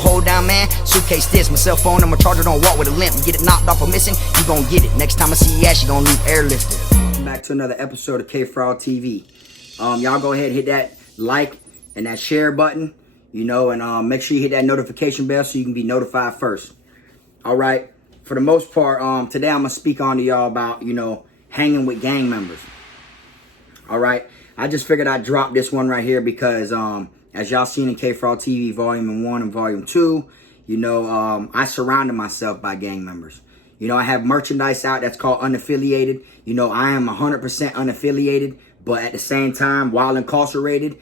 Hold down, man, suitcase this, my cell phone and my charger don't walk with a limp. Get it knocked off or missing, you gon' get it. Next time I see you ass, you gon' leave airlifted. Welcome back to another episode of KFROG TV. Y'all go ahead and hit that like and that share button, and make sure you hit that notification bell so you can be notified first. All right, for the most part, today I'm gonna speak on to y'all about, hanging with gang members. All right, I just figured I'd drop this one right here because, as y'all seen in KFROG TV Volume 1 and Volume 2, I surrounded myself by gang members. I have merchandise out that's called unaffiliated. I am 100% unaffiliated, but at the same time, while incarcerated,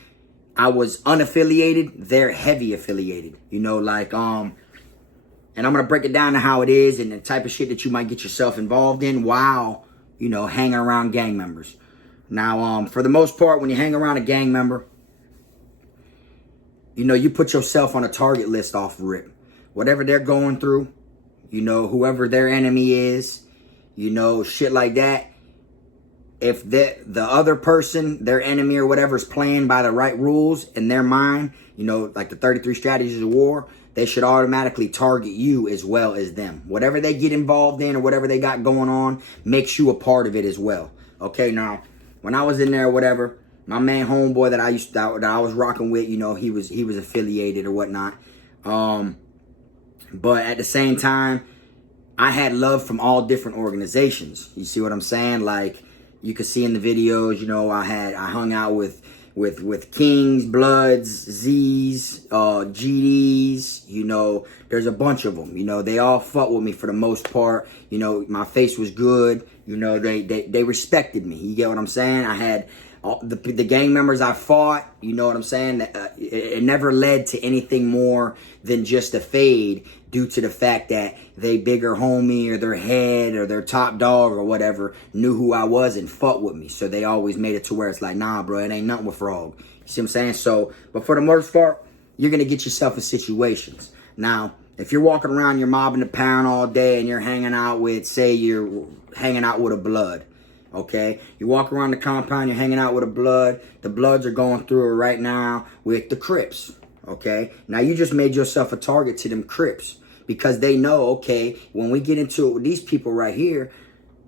I was unaffiliated. They're heavy affiliated. And I'm going to break it down to how it is and the type of shit that you might get yourself involved in while, hanging around gang members. Now, for the most part, when you hang around a gang member, you put yourself on a target list off rip. Whatever they're going through, whoever their enemy is, shit like that. If the other person, their enemy or whatever, is playing by the right rules in their mind, like the 33 strategies of war, they should automatically target you as well as them. Whatever they get involved in or whatever they got going on makes you a part of it as well. Okay, now, when I was in there or whatever, my main homeboy that I was rocking with, he was affiliated or whatnot. But at the same time, I had love from all different organizations. You see what I'm saying? Like you could see in the videos, I hung out with Kings, Bloods, Z's, GDs. There's a bunch of them. They all fuck with me for the most part. My face was good. They respected me. You get what I'm saying? I had the gang members I fought, you know what I'm saying? It never led to anything more than just a fade due to the fact that they bigger homie or their head or their top dog or whatever knew who I was and fought with me. So they always made it to where it's like, nah, bro, it ain't nothing with Frog. You see what I'm saying? So, but for the most part, you're going to get yourself in situations. Now, if you're walking around, you're mobbing the pound all day and you're hanging out with, say you're hanging out with a Blood. Okay, you walk around the compound, you're hanging out with a Blood. The Bloods are going through it right now with the Crips. Okay, now you just made yourself a target to them Crips because they know, okay, when we get into it with these people right here,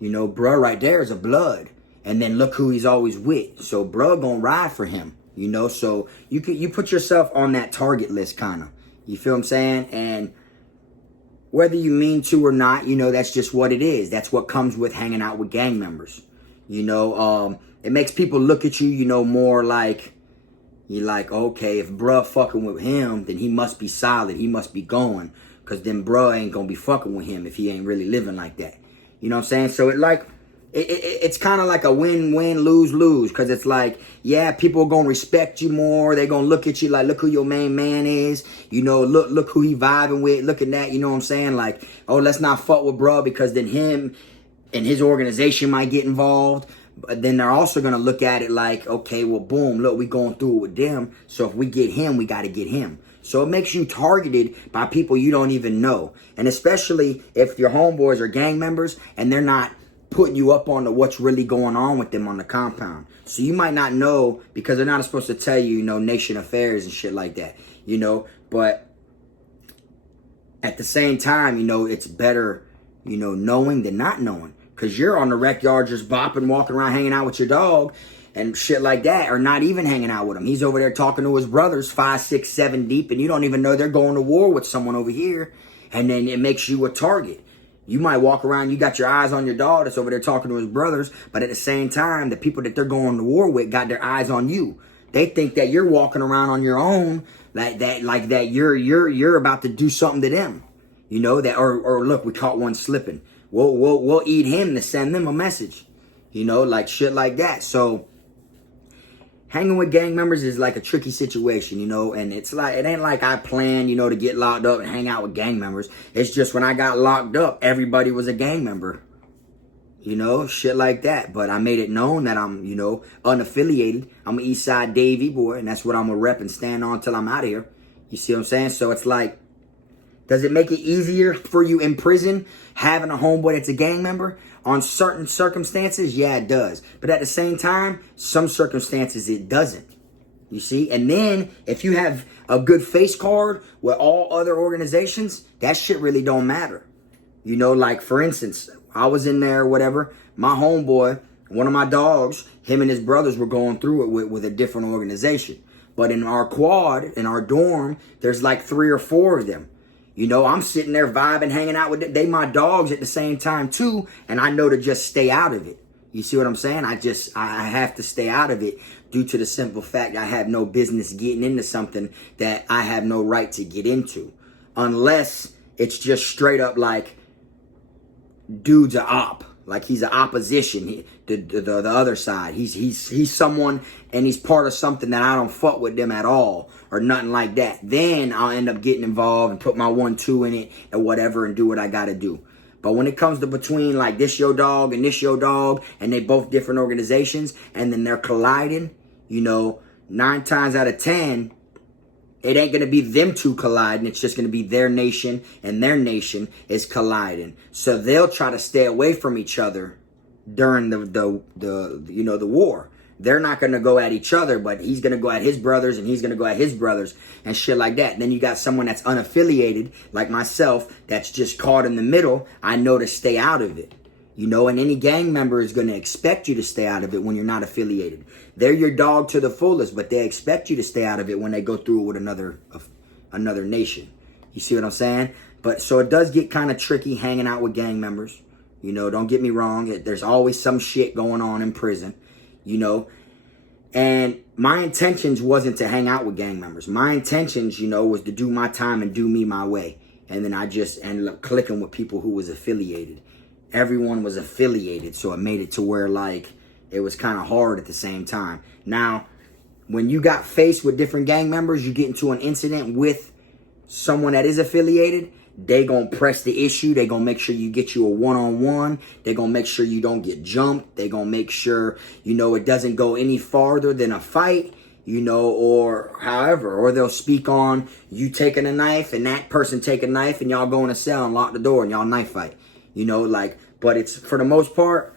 bruh right there is a Blood. And then look who he's always with. So bruh gonna ride for him, so you put yourself on that target list kind of. You feel what I'm saying? And whether you mean to or not, that's just what it is. That's what comes with hanging out with gang members. It makes people look at you, more like, you're like, okay, if bruh fucking with him, then he must be solid. He must be going. Because then bruh ain't going to be fucking with him if he ain't really living like that. You know what I'm saying? So it's kind of like a win-win, lose-lose. Because it's like, yeah, people are going to respect you more. They're going to look at you like, look who your main man is. Look who he vibing with. Look at that. You know what I'm saying? Like, oh, let's not fuck with bruh because then him and his organization might get involved. But then they're also going to look at it like, okay, well, boom, look, we going through it with them. So if we get him, we got to get him. So it makes you targeted by people you don't even know. And especially if your homeboys are gang members and they're not putting you up on what's really going on with them on the compound. So you might not know because they're not supposed to tell you, nation affairs and shit like that, But at the same time, it's better, knowing than not knowing. Because you're on the rec yard just bopping, walking around, hanging out with your dog and shit like that. Or not even hanging out with him. He's over there talking to his brothers 5, 6, 7 deep. And you don't even know they're going to war with someone over here. And then it makes you a target. You might walk around, you got your eyes on your dog that's over there talking to his brothers. But at the same time, the people that they're going to war with got their eyes on you. They think that you're walking around on your own. Like that you're about to do something to them. Or look, we caught one slipping. We'll eat him to send them a message, like shit like that. So hanging with gang members is like a tricky situation, and it's like, it ain't like I planned, to get locked up and hang out with gang members. It's just when I got locked up, everybody was a gang member, shit like that. But I made it known that I'm, unaffiliated. I'm an East Side Davey boy, and that's what I'm gonna rep and stand on till I'm out of here. You see what I'm saying? So it's like, does it make it easier for you in prison having a homeboy that's a gang member? On certain circumstances, yeah, it does. But at the same time, some circumstances it doesn't. You see? And then if you have a good face card with all other organizations, that shit really don't matter. You know, like for instance, I was in there, whatever. My homeboy, one of my dogs, him and his brothers were going through it with a different organization. But in our quad, in our dorm, there's like 3 or 4 of them. You know, I'm sitting there vibing, hanging out with them. They my dogs at the same time too. And I know to just stay out of it. You see what I'm saying? I have to stay out of it due to the simple fact I have no business getting into something that I have no right to get into. Unless it's just straight up like, dude's a op. Like he's an opposition, the other side. He's someone and he's part of something that I don't fuck with them at all or nothing like that. Then I'll end up getting involved and put my 1-2 in it or whatever and do what I gotta do. But when it comes to between like this your dog and this your dog and they both different organizations and then they're colliding, you know, 9 times out of 10, it ain't going to be them two colliding. It's just going to be their nation and their nation is colliding. So they'll try to stay away from each other during the war. They're not going to go at each other, but he's going to go at his brothers and he's going to go at his brothers and shit like that. Then you got someone that's unaffiliated like myself that's just caught in the middle. I know to stay out of it. You know, and any gang member is going to expect you to stay out of it when you're not affiliated. They're your dog to the fullest, but they expect you to stay out of it when they go through it with another nation. You see what I'm saying? But so it does get kind of tricky hanging out with gang members. You know, don't get me wrong. There's always some shit going on in prison, you know. And my intentions wasn't to hang out with gang members. My intentions, you know, was to do my time and do me my way. And then I just ended up clicking with people who was affiliated. Everyone was affiliated, so it made it to where, like, it was kind of hard at the same time. Now, when you got faced with different gang members, you get into an incident with someone that is affiliated, they gonna press the issue. They gonna make sure you get you a one-on-one. They gonna make sure you don't get jumped. They gonna make sure, you know, it doesn't go any farther than a fight, you know, or however. Or they'll speak on you taking a knife and that person take a knife and y'all go in a cell and lock the door and y'all knife fight. You know, like, but it's, for the most part,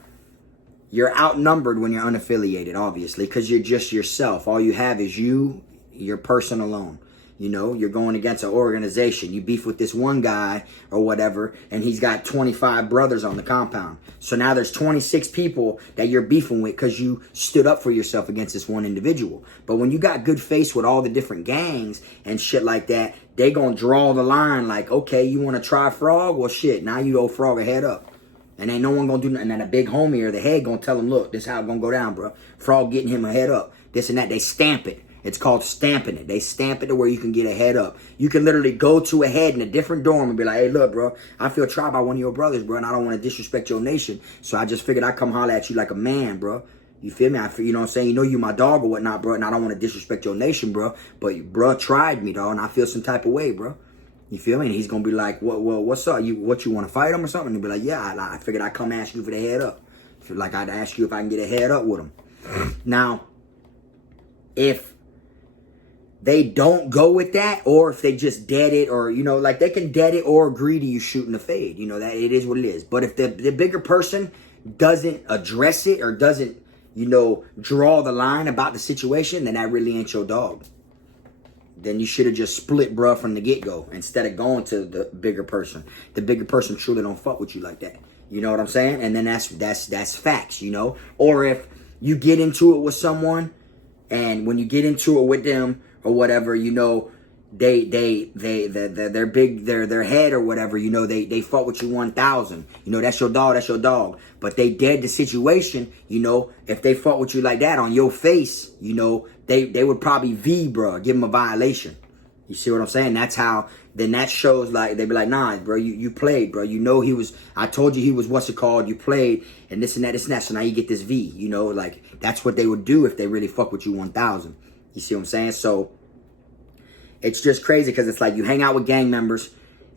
you're outnumbered when you're unaffiliated, obviously, because you're just yourself. All you have is you, your person alone. You know, you're going against an organization. You beef with this one guy or whatever, and he's got 25 brothers on the compound. So now there's 26 people that you're beefing with because you stood up for yourself against this one individual. But when you got good face with all the different gangs and shit like that, they gonna draw the line like, okay, you want to try Frog? Well, shit, now you owe Frog a head up. And ain't no one gonna do nothing. And then a big homie or the head gonna tell him, look, this is how it's gonna go down, bro. Frog getting him a head up. This and that. They stamp it. It's called stamping it. They stamp it to where you can get a head up. You can literally go to a head in a different dorm and be like, hey, look, bro, I feel tried by one of your brothers, bro, and I don't want to disrespect your nation. So I just figured I'd come holler at you like a man, bro. You feel me? You know what I'm saying? You know you my dog or whatnot, bro, and I don't want to disrespect your nation, bro. But bro tried me, dog, and I feel some type of way, bro. You feel me? And he's going to be like, what's up? You want to fight him or something? And he'll be like, yeah, I figured I'd come ask you for the head up. Like I'd ask you if I can get a head up with him. Now, if they don't go with that, or if they just dead it, or, you know, like they can dead it or agree to you shooting the fade. You know, that it is what it is. But if the bigger person doesn't address it or doesn't, you know, draw the line about the situation, then that really ain't your dog. Then you should have just split, bruh, from the get-go instead of going to the bigger person. The bigger person truly don't fuck with you like that. You know what I'm saying? And then that's facts, you know? Or if you get into it with someone, and when you get into it with them or whatever, you know, they're big, their head or whatever, you know, they fuck with you 1,000. You know, that's your dog. But they dead the situation, you know, if they fuck with you like that on your face, you know, they would probably bro, give them a violation. You see what I'm saying? That's how, then that shows like, they be like, nah, bro, you played, bro. You know I told you he was what's it called, you played, and this and that, so now you get this V, you know, like, that's what they would do if they really fuck with you 1,000. You see what I'm saying? So, it's just crazy because it's like you hang out with gang members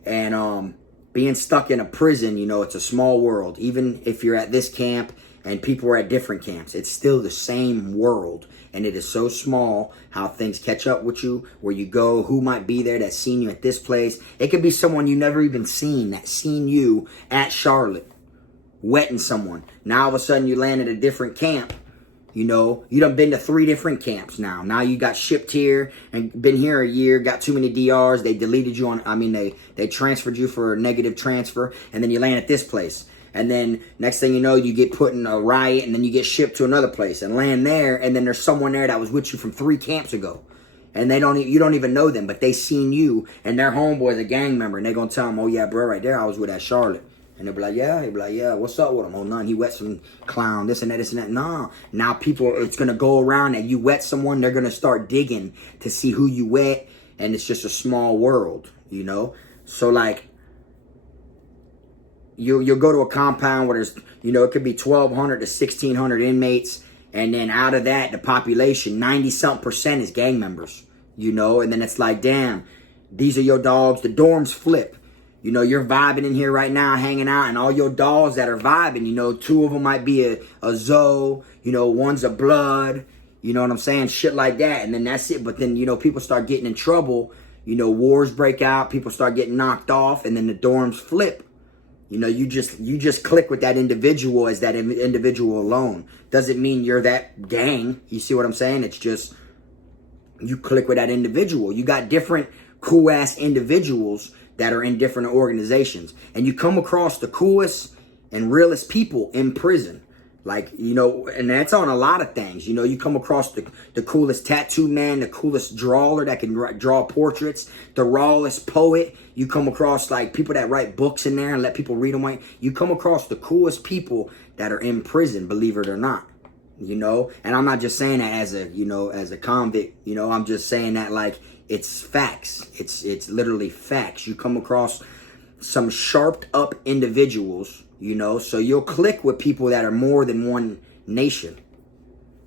and being stuck in a prison, you know, it's a small world. Even if you're at this camp and people are at different camps, it's still the same world. And it is so small how things catch up with you, where you go, who might be there that's seen you at this place. It could be someone you never even seen that's seen you at Charlotte, wetting someone. Now all of a sudden you land at a different camp You know, you done been to 3 different camps now. Now you got shipped here and been here a year, got too many DRs. They deleted you on, they transferred you for a negative transfer, and then you land at this place. And then next thing you know, you get put in a riot, and then you get shipped to another place and land there, and then there's someone there that was with you from 3 camps ago. And you don't even know them, but they seen you, and their homeboy's a gang member, and they gonna tell them, oh yeah, bro, right there, I was with that Charlotte. And they'll be like, yeah. He'll be like, yeah, what's up with him? Oh, none. He wet some clown, this and that, this and that. Nah. Now people, it's going to go around that you wet someone. They're going to start digging to see who you wet. And it's just a small world, you know? So, like, you'll go to a compound where there's, you know, it could be 1,200 to 1,600 inmates. And then out of that, the population, 90-something% is gang members, you know? And then it's like, damn, these are your dogs. The dorms flip. You know, you're vibing in here right now, hanging out, and all your dogs that are vibing, you know, 2 of them might be a Zoe, you know, one's a Blood, you know what I'm saying? Shit like that. And then that's it. But then, you know, people start getting in trouble. You know, wars break out. People start getting knocked off, and then the dorms flip. You know, you just click with that individual as that individual alone. Doesn't mean you're that gang. You see what I'm saying? It's just you click with that individual. You got different cool-ass individuals that are in different organizations. And you come across the coolest and realest people in prison. Like, you know, and that's on a lot of things. You know, you come across the coolest tattoo man, the coolest drawer that can draw portraits, the rawest poet. You come across, like, people that write books in there and let people read them. You come across the coolest people that are in prison, believe it or not. You know, and I'm not just saying that as a, you know, as a convict. You know, I'm just saying that, like, it's facts. It's literally facts. You come across some sharped up individuals, you know, so you'll click with people that are more than one nation.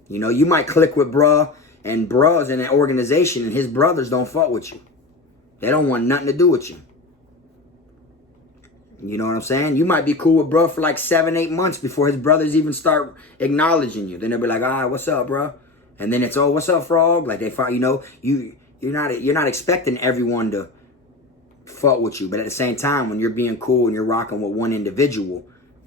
You know, you might click with bruh, and bruh's in an organization, and his brothers don't fuck with you. They don't want nothing to do with you. You know what I'm saying? You might be cool with bruh for like 7-8 months before his brothers even start acknowledging you. Then they'll be like, all right, what's up, bruh? And then it's, oh, what's up, frog? Like, they find, you know, you're not expecting everyone to fuck with you, but at the same time, when you're being cool and you're rocking with one individual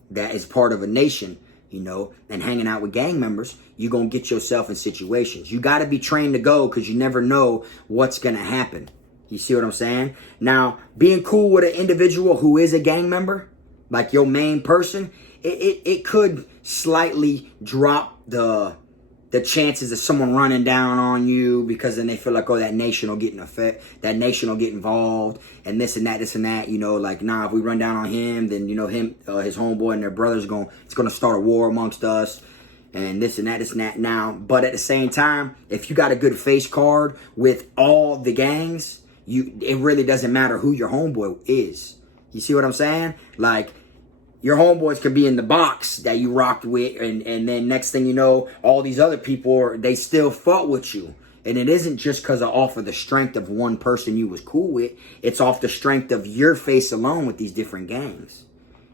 that is part of a nation, you know, and hanging out with gang members, you're gonna get yourself in situations. You got to be trained to go, because you never know what's gonna happen. You see what I'm saying? Now, being cool with an individual who is a gang member, like your main person, it could slightly drop the chances of someone running down on you, because then they feel like, oh, that nation will get in effect, that nation will get involved, and this and that, you know, like, nah, if we run down on him, then, you know, him, his homeboy and their brothers it's going to start a war amongst us, and this and that now. But at the same time, if you got a good face card with all the gangs, it really doesn't matter who your homeboy is. You see what I'm saying? Like, your homeboys could be in the box that you rocked with, and then next thing you know, all these other people, they still fought with you. And it isn't just because off of the strength of one person you was cool with. It's off the strength of your face alone with these different gangs.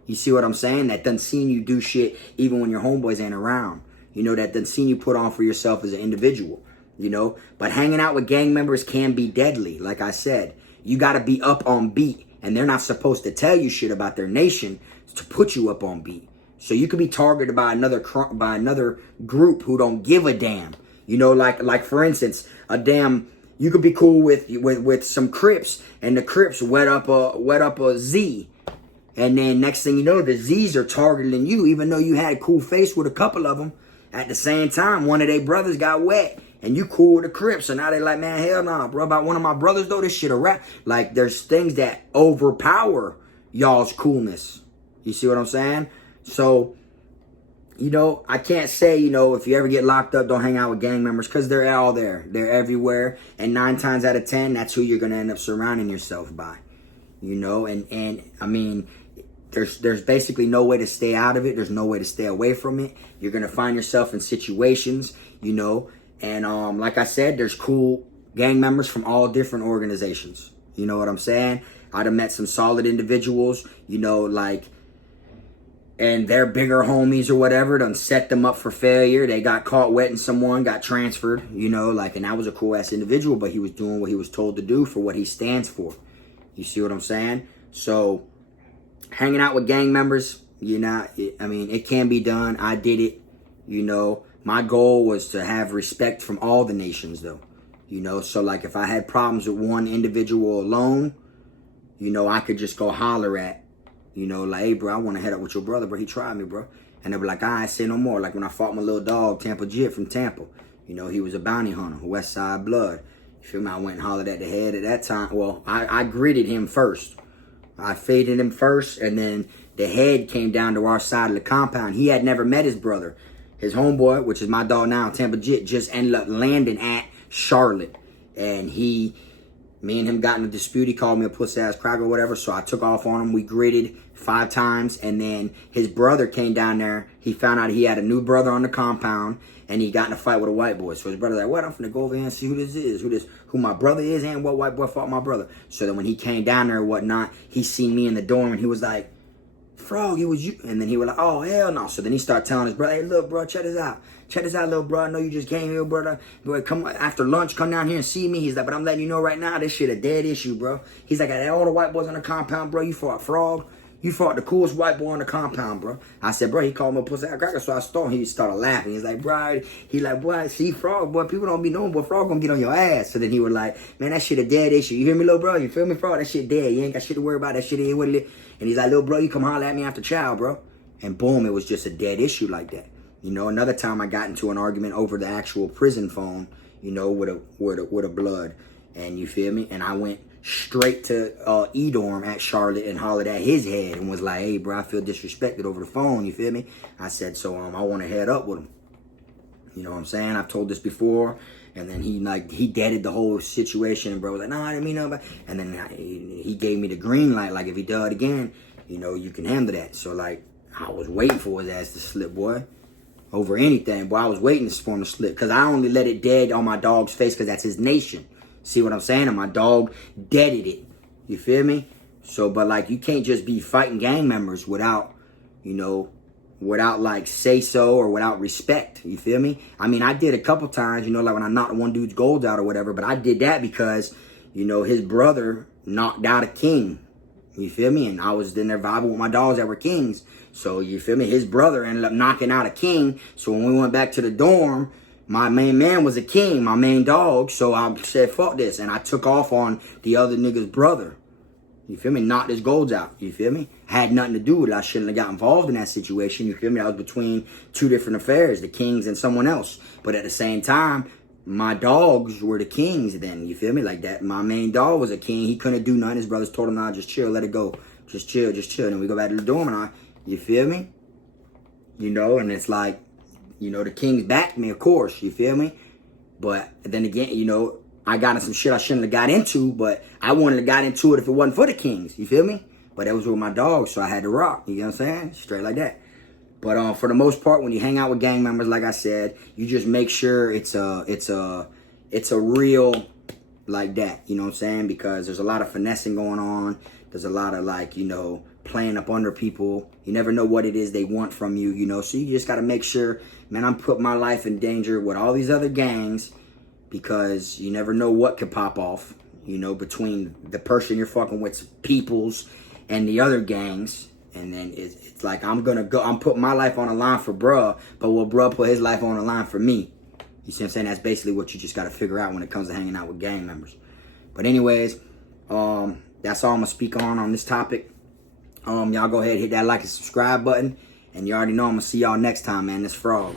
You see what I'm saying? That done seen you do shit even when your homeboys ain't around. You know, that done seen you put on for yourself as an individual. You know, but hanging out with gang members can be deadly. Like I said, you got to be up on beat, and they're not supposed to tell you shit about their nation to put you up on beat. So you could be targeted by another group who don't give a damn. You know, like for instance, you could be cool with some Crips, and the Crips wet up a Z, and then next thing you know, the Z's are targeting you, even though you had a cool face with a couple of them. At the same time, one of their brothers got wet, and you cool with the Crips, so now they like, man, hell nah, bro. About one of my brothers though, this shit a rap. Like, there's things that overpower y'all's coolness. You see what I'm saying? So, you know, I can't say, you know, if you ever get locked up, don't hang out with gang members, because they're all there. They're everywhere. And 9 times out of 10, that's who you're going to end up surrounding yourself by. You know, and I mean, there's basically no way to stay out of it. There's no way to stay away from it. You're going to find yourself in situations, you know. And like I said, there's cool gang members from all different organizations. You know what I'm saying? I'd have met some solid individuals, you know, like, and their bigger homies or whatever done set them up for failure. They got caught wetting someone, got transferred, you know, like, and that was a cool ass individual, but he was doing what he was told to do for what he stands for. You see what I'm saying? So hanging out with gang members, you know, I mean, it can be done. I did it, you know, my goal was to have respect from all the nations, though. You know, so like if I had problems with one individual alone, you know, I could just go holler at, you know, like, hey, bro, I want to head up with your brother, bro. He tried me, bro. And they were like, I ain't say no more. Like when I fought my little dog, Tampa Jit from Tampa. You know, he was a bounty hunter, West Side Blood. You feel me? I went and hollered at the head at that time. Well, I gritted him first. I faded him first, and then the head came down to our side of the compound. He had never met his brother. His homeboy, which is my dog now, Tampa Jit, just ended up landing at Charlotte. And me and him got in a dispute. He called me a pussy-ass cracker or whatever, so I took off on him. We gritted 5 times, and then his brother came down there. He found out he had a new brother on the compound, and he got in a fight with a white boy. So his brother like, what? I'm finna go over here and see who this is, who my brother is, and what white boy fought my brother. So then when he came down there and whatnot, he seen me in the dorm, and he was like, Frog, it was you. And then he was like, oh, hell no. So then he started telling his brother, hey, look, bro, check this out. Check this out, little bro. I know you just came here, brother. Boy, come after lunch, come down here and see me. He's like, but I'm letting you know right now, this shit a dead issue, bro. He's like, all the white boys on the compound, bro, you fought Frog. You fought the coolest white boy on the compound, bro. I said, bro, he called me a pussy cracker, so I stole him. He started laughing. He's like, bro, he like, boy, see, Frog, boy, people don't be knowing, but Frog gonna get on your ass. So then he was like, man, that shit a dead issue. You hear me, little bro? You feel me, Frog? That shit dead. You ain't got shit to worry about. That shit is what it is. And he's like, little bro, you come holler at me after chow, bro. And boom, it was just a dead issue like that. You know, another time I got into an argument over the actual prison phone, you know, with a blood. And you feel me? And I went straight to E-Dorm at Charlotte and hollered at his head and was like, hey, bro, I feel disrespected over the phone. You feel me? I said, so I want to head up with him. You know what I'm saying? I've told this before. And then he deaded the whole situation. And bro was like, nah, I didn't mean nothing. And then he gave me the green light. Like, if he does it again, you know, you can handle that. So, like, I was waiting for his ass to slip, boy. Over anything, boy. I was waiting for him to slip. Because I only let it dead on my dog's face because that's his nation. See what I'm saying? And my dog deaded it. You feel me? So, but, like, you can't just be fighting gang members without, you know, without like say so or without respect. You feel me? I mean, I did a couple times, you know, like when I knocked one dude's gold out or whatever, but I did that because, you know, his brother knocked out a king. You feel me? And I was in there vibing with my dogs that were kings. So, you feel me? His brother ended up knocking out a king. So when we went back to the dorm, my main man was a king, my main dog. So I said, fuck this. And I took off on the other nigga's brother. You feel me? Knocked his golds out. You feel me? Had nothing to do with it. I shouldn't have got involved in that situation. You feel me? I was between 2 different affairs, the kings and someone else. But at the same time, my dogs were the kings then. You feel me? Like that. My main dog was a king. He couldn't do nothing. His brothers told him, nah, just chill. Let it go. Just chill. Just chill. And we go back to the dorm and you feel me? You know, and it's like, you know, the kings backed me, of course. You feel me? But then again, you know, I got in some shit I shouldn't have got into, but I wouldn't have got into it if it wasn't for the kings. You feel me? But that was with my dogs, so I had to rock. You know what I'm saying? Straight like that. But for the most part, when you hang out with gang members, like I said, you just make sure it's a real like that. You know what I'm saying? Because there's a lot of finessing going on. There's a lot of like, you know, playing up under people. You never know what it is they want from you, you know. So you just got to make sure, man, I'm putting my life in danger with all these other gangs. Because you never know what could pop off, you know, between the person you're fucking with, peoples, and the other gangs. And then it's like, I'm putting my life on the line for bruh, but will bruh put his life on the line for me? You see what I'm saying? That's basically what you just got to figure out when it comes to hanging out with gang members. But anyways, that's all I'm going to speak on this topic. Y'all go ahead and hit that like and subscribe button. And you already know I'm going to see y'all next time, man. This Frog.